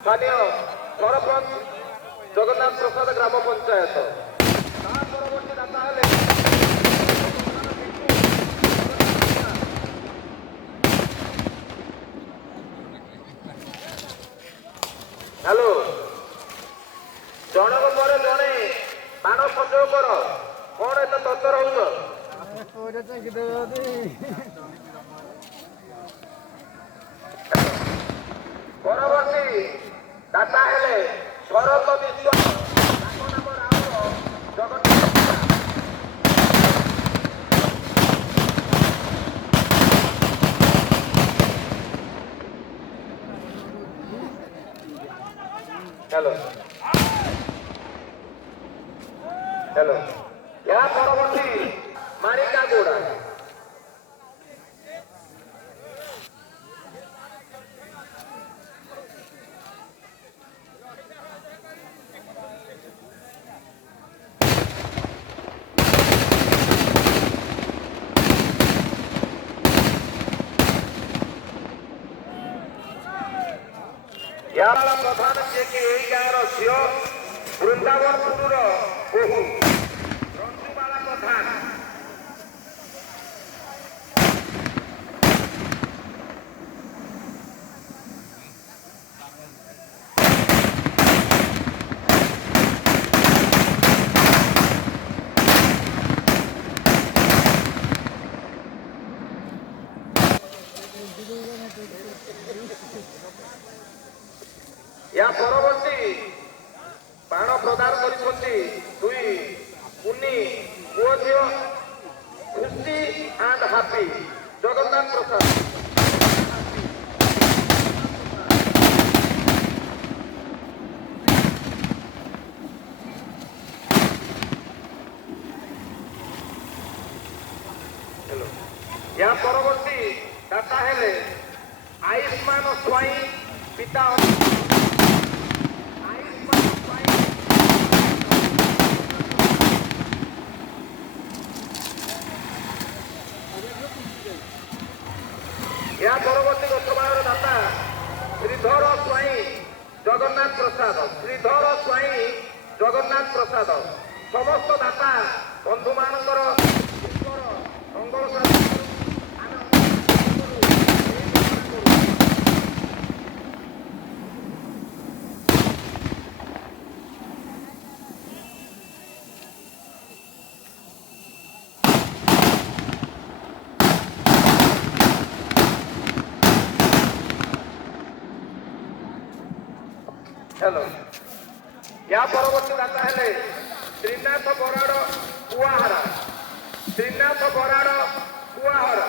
স্থানীয় সরপঞ্চ জগন্নাথ প্রসাদ গ্রাম পঞ্চায়েত তার পরবর্তী দাতা হলে হ্যালো জনক পরে জনে বাଣ ସଂଯୋଗ କର କଣ ଏତେ ତରତର ହଉଛ ପରବର୍ତ୍ତୀ ଦାତା ହେଲେ ଶରତ ବିଶ୍ୱାଳ ତାଙ୍କ ନାମ ରାଉତ ଜଗନ୍ନାଥ হ্যালো হ্যালো ଏହା ପରବର୍ତ୍ତୀ ମାଣିକା ଗୋଡ଼ା ପ୍ରଧାନ ଯିଏକି ଏଇ ଗାଁର ଝିଅ ବୃନ୍ଦାବନପୁରର ବୋହୂ ରଞ୍ଜୁବାଳା ପ୍ରଧାନ या परवर्ती बाण प्रदान करिसथि दुई कुनी पुओ झियो खुशी एंड हैप्पी जगन्नाथ प्रसाद या परवर्ती दाता हेले आयुष्मान स्वाई पिता या परवर्ती गोत्रबाणर दाता श्रीधर स्वाई जगन्नाथ प्रसाद श्रीधर स्वाई जगन्नाथ प्रसाद समस्त दाता बंधु मानकर मंगल हेलो या परवर्ती दाता हेले श्रीनाथ बराड़ कुआहारा श्रीनाथ बराड़ कुआहारा